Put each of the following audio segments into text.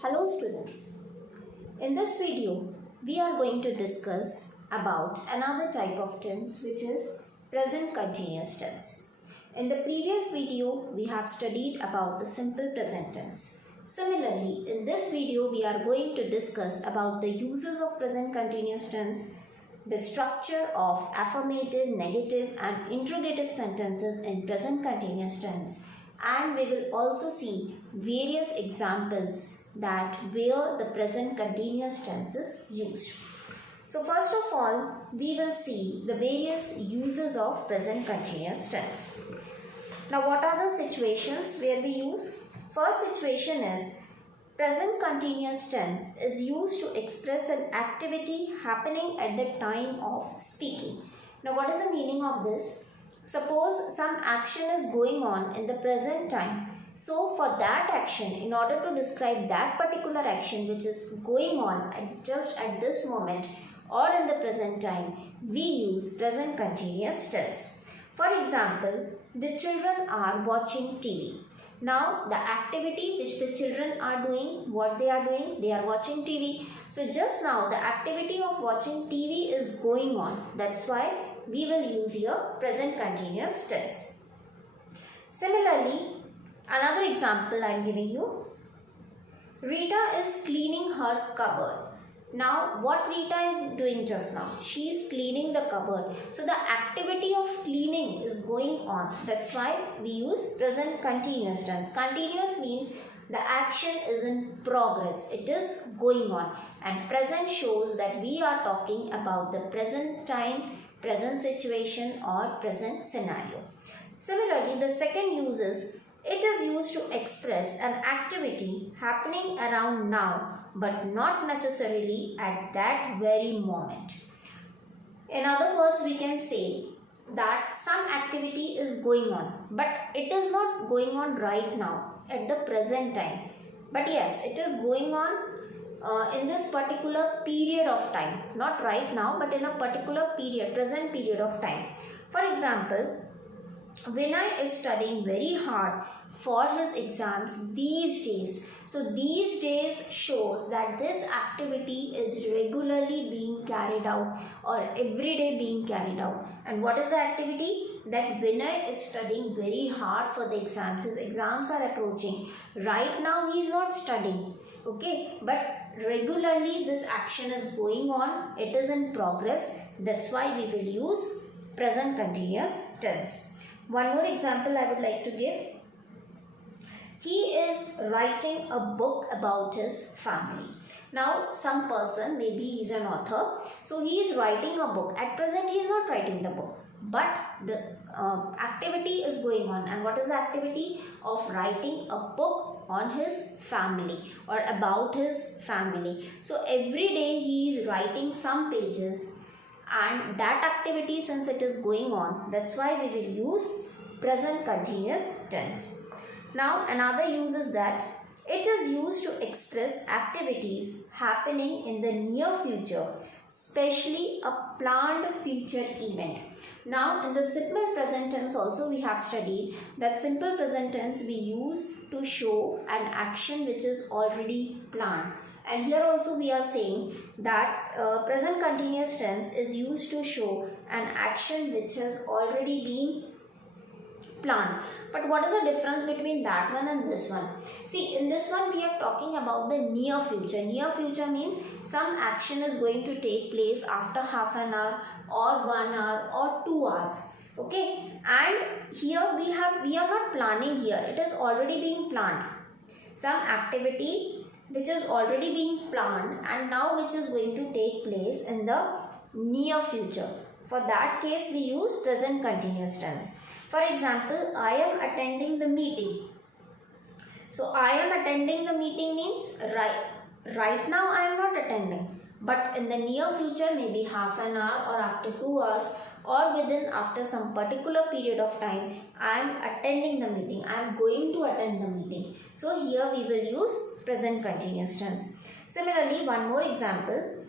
Hello students, in this video we are going to discuss about another type of tense which is present continuous tense. In the previous video we have studied about the simple present tense. Similarly, in this video we are going to discuss about the uses of present continuous tense, the structure of affirmative, negative and interrogative sentences in present continuous tense, and we will also see various examples that where the present continuous tense is used. So first of all, we will see the various uses of present continuous tense. Now what are the situations where we use? First situation is present continuous tense is used to express an activity happening at the time of speaking. Now what is the meaning of this? Suppose some action is going on in the present time. So for that action, in order to describe that particular action which is going on just at this moment or in the present time, we use present continuous tense. For example, the children are watching TV. Now the activity which the children are doing, what they are doing? They are watching TV. So just now the activity of watching TV is going on. That's why we will use here present continuous tense. Similarly, another example I am giving you. Rita is cleaning her cupboard. Now what Rita is doing just now? She is cleaning the cupboard. So the activity of cleaning is going on. That's why we use present continuous tense. Continuous means the action is in progress. It is going on. And present shows that we are talking about the present time, present situation or present scenario. Similarly, the second use is it is used to express an activity happening around now but not necessarily at that very moment. In other words, we can say that some activity is going on but it is not going on right now at the present time. But yes, it is going on in this particular period of time. Not right now but in a particular period, present period of time. For example, Vinay is studying very hard for his exams these days. So these days shows that this activity is regularly being carried out or every day being carried out. And what is the activity? That Vinay is studying very hard for the exams. His exams are approaching. Right now he is not studying. Okay, but regularly this action is going on. It is in progress. That's why we will use present continuous tense. One more example I would like to give. He is writing a book about his family. Now some person, maybe he is an author, so he is writing a book. At present he is not writing the book, but the activity is going on. And what is the activity? Of writing a book on his family or about his family. So every day he is writing some pages, and that activity, since it is going on, that's why we will use present continuous tense. Now another use is that it is used to express activities happening in the near future, especially a planned future event. Now in the simple present tense also we have studied that simple present tense we use to show an action which is already planned. And here also we are saying that present continuous tense is used to show an action which has already been planned. But what is the difference between that one and this one? See, in this one we are talking about the near future. Near future means some action is going to take place after half an hour or 1 hour or 2 hours. Okay, and here we are not planning here. It is already being planned. Some activity which is already being planned and now which is going to take place in the near future. For that case we use present continuous tense. For example, I am attending the meeting. So I am attending the meeting means right now I am not attending. But in the near future, maybe half an hour or after 2 hours or after some particular period of time, I am attending the meeting. I am going to attend the meeting. So here we will use present continuous tense. Similarly, one more example.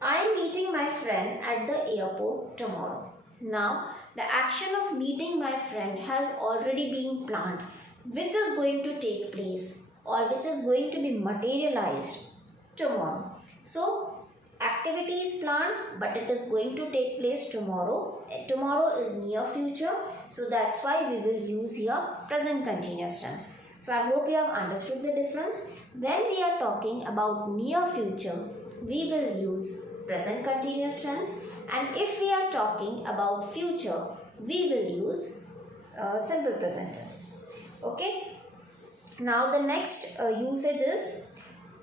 I am meeting my friend at the airport tomorrow. Now, the action of meeting my friend has already been planned, which is going to take place or which is going to be materialized tomorrow. So activity is planned, but it is going to take place tomorrow. Tomorrow is near future, so that's why we will use here present continuous tense. So I hope you have understood the difference. When we are talking about near future, we will use present continuous tense, and if we are talking about future, we will use simple present tense. Okay. Now the next usage is,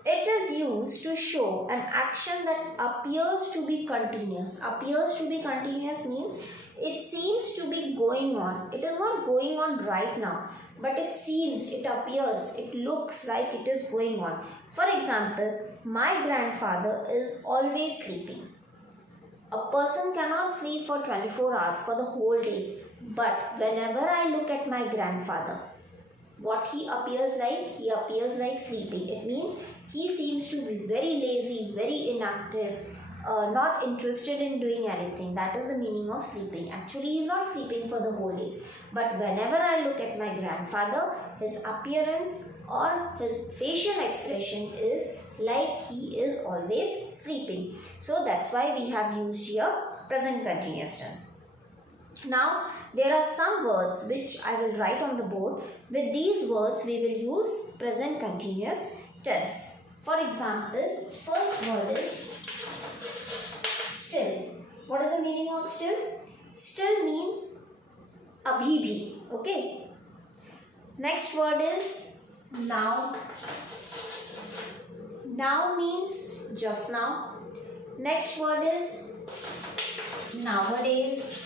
it is used to show an action that appears to be continuous. Appears to be continuous means it seems to be going on. It is not going on right now, but it seems, it appears, it looks like it is going on. For example, my grandfather is always sleeping. A person cannot sleep for 24 hours for the whole day, but whenever I look at my grandfather, what he appears like? He appears like sleeping. It means he seems to be very lazy, very inactive, not interested in doing anything. That is the meaning of sleeping. Actually, he is not sleeping for the whole day. But whenever I look at my grandfather, his appearance or his facial expression is like he is always sleeping. So that's why we have used here present continuous tense. Now, there are some words which I will write on the board. With these words, we will use present continuous tense. For example, first word is still. What is the meaning of still? Still means abhi bhi. Okay. Next word is now. Now means just now. Next word is nowadays.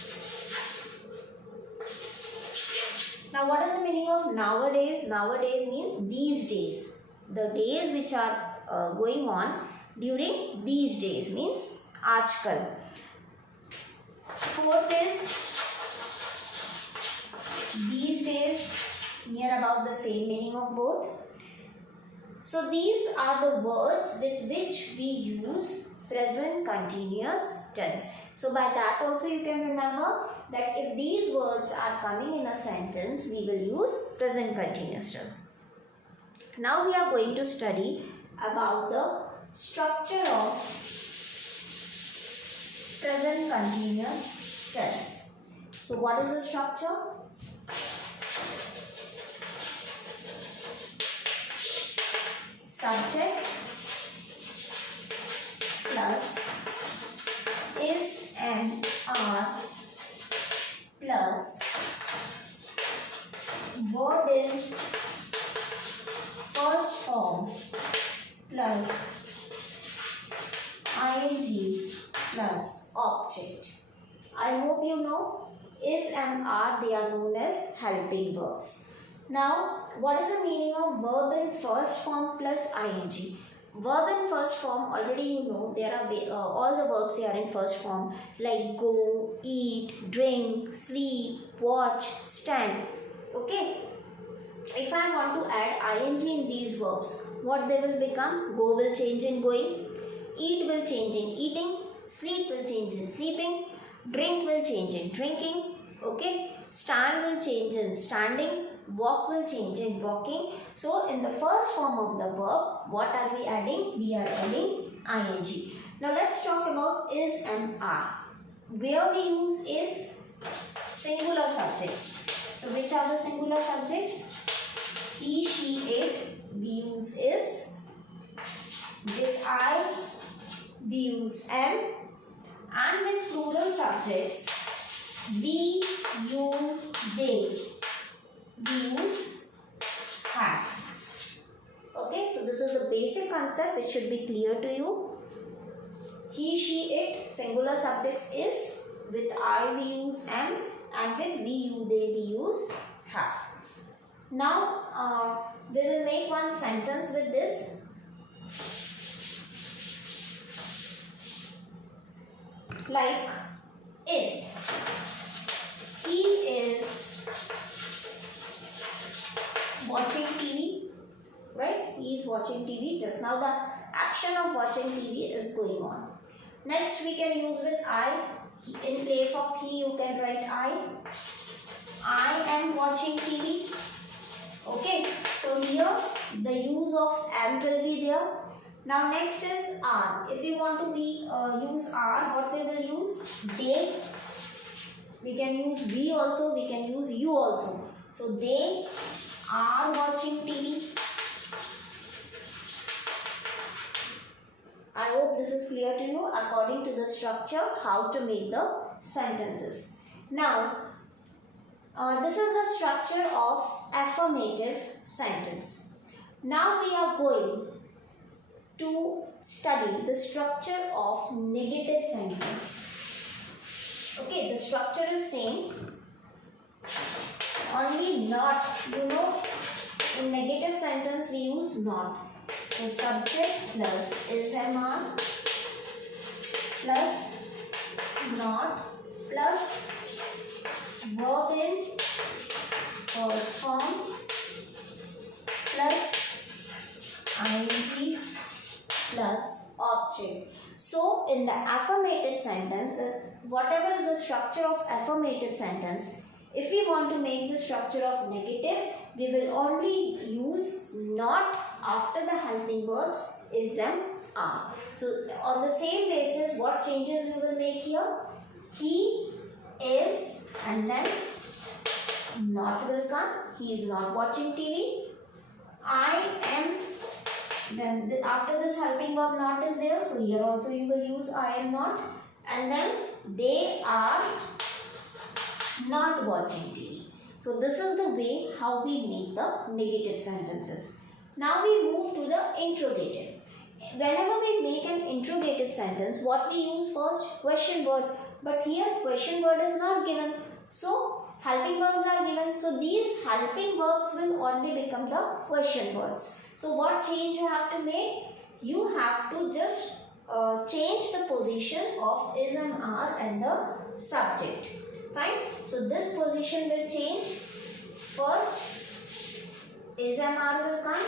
Now, what is the meaning of nowadays? Nowadays means these days. The days which are going on during these days means aajkal. Fourth is these days, near about the same meaning of both. So these are the words with which we use present continuous tense. So by that also you can remember that if these words are coming in a sentence, we will use present continuous tense. Now we are going to study about the structure of present continuous tense. So what is the structure? Subject plus is and are plus verb in first form plus ing plus object. I hope you know is and are, they are known as helping verbs. Now, what is the meaning of verb in first form plus ing? Verb in first form, already you know, there are all the verbs here in first form like go, eat, drink, sleep, watch, stand. Okay. If I want to add ing in these verbs, what they will become? Go will change in going, eat will change in eating, sleep will change in sleeping, drink will change in drinking, okay, stand will change in standing, walk will change in walking. So in the first form of the verb, what are we adding? We are adding ing. Now let's talk about is and are. Where we use is singular subjects. So which are the singular subjects? He, she, it, we use is. With I, we use am. And with plural subjects, we, you, they, we use have. Okay, so this is the basic concept which should be clear to you. He, she, it, singular subjects is. With I, we use am. And with we, you, they, we use have. Now, we will make one sentence with this. Like is. He is watching TV, right? He is watching TV. Just now the action of watching TV is going on. Next we can use with I. In place of he you can write I am watching TV. Okay, so here the use of am will be there. Now next is are. If we want to use are, what we will use? They. We can use we also, we can use you also. So they are watching TV. I hope this is clear to you according to the structure how to make the sentences. Now this is the structure of affirmative sentence. Now we are going to study the structure of negative sentence. Okay, the structure is same, only not, in negative sentence we use not. So subject plus is MR plus not plus verb in first form plus ing plus object. So in the affirmative sentence, whatever is the structure of affirmative sentence, if we want to make the structure of negative, we will only use not after the helping verbs is and are. So on the same basis, what changes we will make here? He is, and then not will come. He is not watching TV. I am, then after this helping verb not is there, so here also you will use I am not, and then they are not watching TV. So this is the way how we make the negative sentences. Now we move to the interrogative. Whenever we make an interrogative sentence, what we use first? Question word. But here question word is not given. So helping verbs are given. So these helping verbs will only become the question words. So what change you have to make? You have to just change the position of is and are and the subject. Fine. So this position will change. First is and are will come,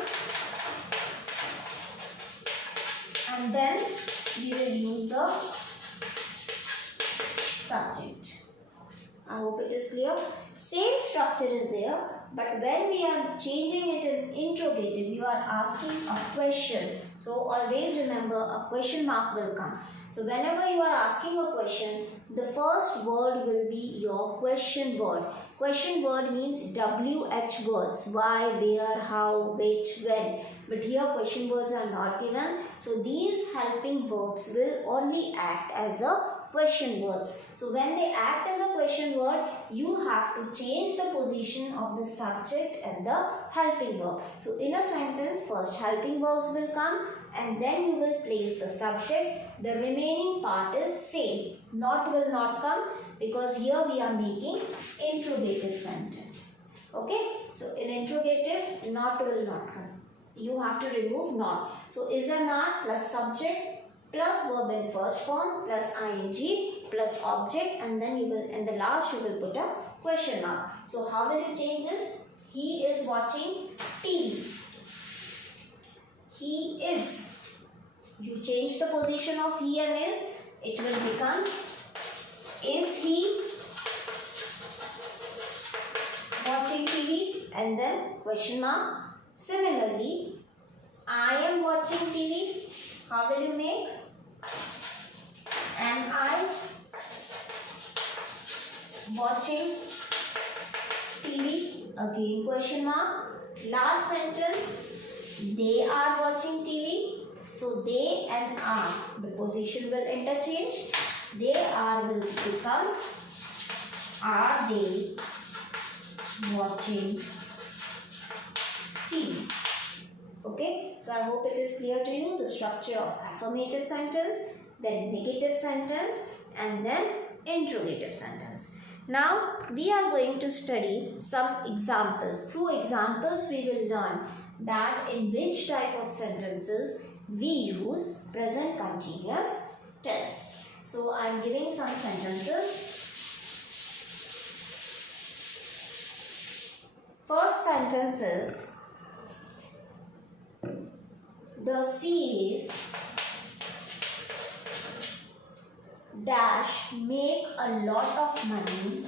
and then we will use the subject. I hope it is clear. Same structure is there, but when we are changing it in interrogative, you are asking a question. So always remember a question mark will come. So whenever you are asking a question, the first word will be your question word. Question word means WH words. Why, where, how, which, when. But here question words are not given. So these helping verbs will only act as a question words. So when they act as a question word, you have to change the position of the subject and the helping verb. So in a sentence, first helping verbs will come and then you will place the subject. The remaining part is same. Not will not come because here we are making interrogative sentence. Okay. So in interrogative, not will not come. You have to remove not. So is and are plus subject plus verb in first form plus ing plus object, and then you will, in the last you will put a question mark. So how will you change this? He is watching TV. He is. You change the position of he and is. It will become is he watching TV, and then question mark. Similarly, I am watching TV. How will you make? Am I watching TV? Again question mark. Last sentence. They are watching TV. So they and are, the position will interchange. They are will become are they watching TV. Okay, so I hope it is clear to you the structure of affirmative sentence, then negative sentence, and then interrogative sentence. Now we are going to study some examples. Through examples we will learn that in which type of sentences we use present continuous tense. So I am giving some sentences. First sentence is, the series dash make a lot of money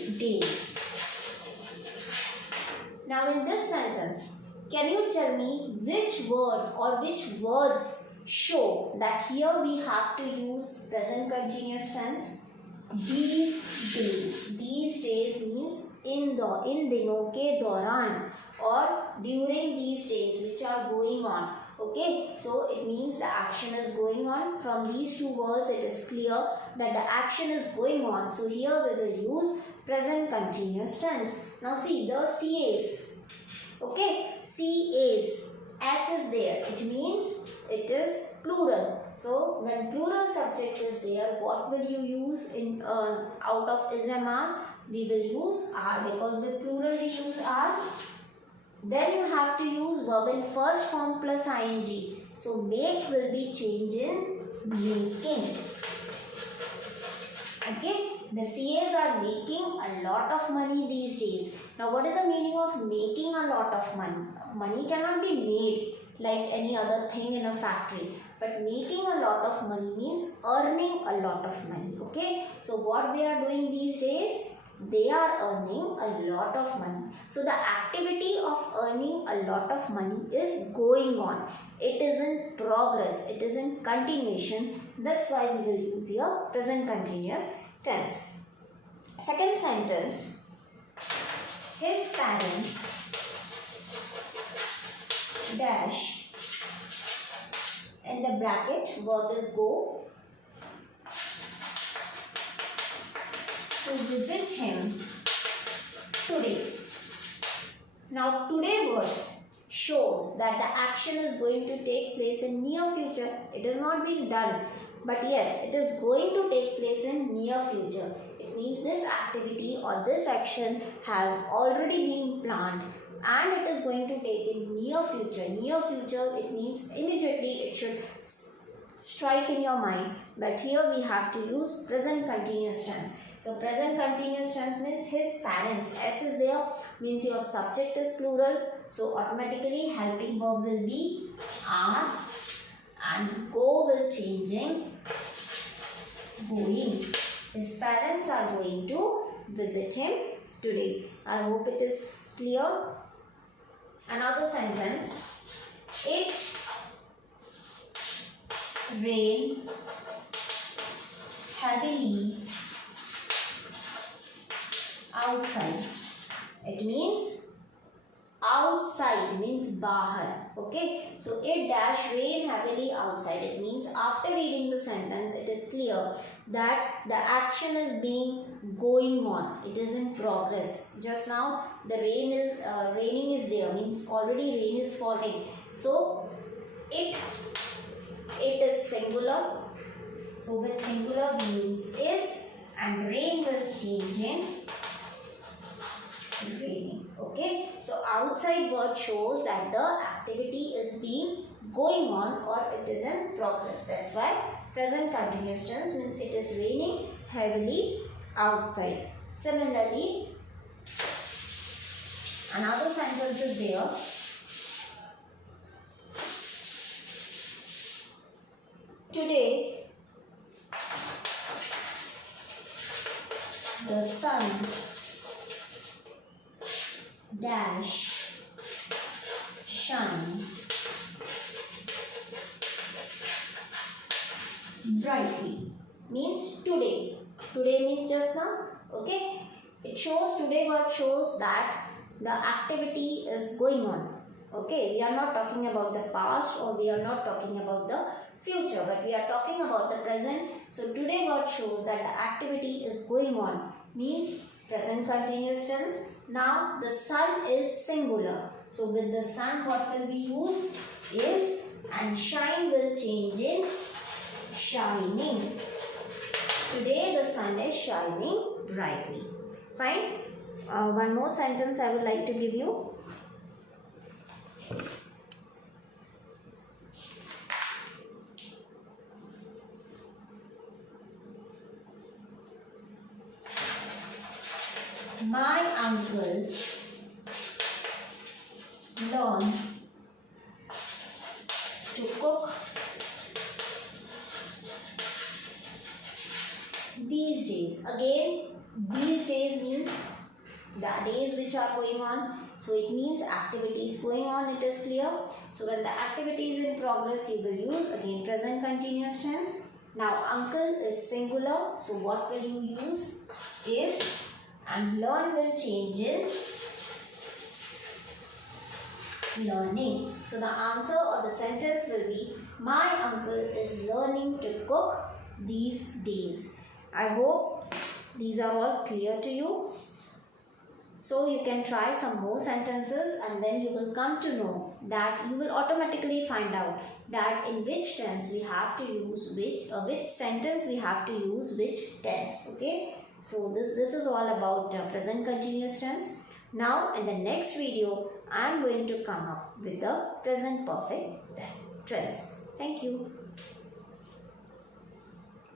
these days. Now in this sentence, can you tell me which word or which words show that here we have to use present continuous tense? These days. These days means in दिनों के दौरान or during these days which are going on. Okay, so it means the action is going on. From these two words it is clear that the action is going on. So here we will use present continuous tense. Now see the CAs. Okay, CAs. S is there. It means it is plural. So when plural subject is there, what will you use in out of is MR? We will use are, because with plural we use are. Then you have to use verb in first form plus ing. So make will be changed in making. Okay, the CAs are making a lot of money these days. Now what is the meaning of making a lot of money? Money cannot be made like any other thing in a factory. But making a lot of money means earning a lot of money. Okay, so what they are doing these days? They are earning a lot of money. So the activity of earning a lot of money is going on. It is in progress. It is in continuation. That's why we will use here present continuous tense. Second sentence. His parents dash. In the bracket, verb is go. To visit him today. Now today word shows that the action is going to take place in near future. It has not been done, but yes, it is going to take place in near future. It means this activity or this action has already been planned and it is going to take in near future. Near future, it means immediately it should strike in your mind, but here we have to use present continuous tense. So present continuous tense means his parents. S is there, means your subject is plural. So automatically helping verb will be are and go will changing going. His parents are going to visit him today. I hope it is clear. Another sentence. It rained heavily outside. It means outside means bahar. Okay, so it dash rain heavily outside. It means after reading the sentence, it is clear that the action is being going on. It is in progress. Just now the rain is raining is there, means already rain is falling. So it is singular. So with singular we use is and rain will change in raining. Okay, so outside word shows that the activity is being going on or it is in progress. That's why present continuous tense means it is raining heavily outside. Similarly, another sentence is there. Today the sun dash shine brightly. Means today. Today means just now. Okay, it shows today word shows that the activity is going on. Okay, we are not talking about the past or we are not talking about the future, but we are talking about the present. So today word shows that the activity is going on, means present continuous tense. Now the sun is singular. So with the sun what will be used is and shine will change in shining. Today the sun is shining brightly. Fine. One more sentence I would like to give you. My uncle learned to cook these days. Again, these days means the days which are going on. So it means activities going on, it is clear. So when the activity is in progress, you will use again present continuous tense. Now uncle is singular, so what will you use is, and learn will change in learning. So the answer or the sentence will be, my uncle is learning to cook these days. I hope these are all clear to you. So you can try some more sentences and then you will come to know that you will automatically find out that in which tense we have to use which sentence we have to use which tense. Okay. So this is all about present continuous tense. Now in the next video I am going to come up with the present perfect tense. Thank you.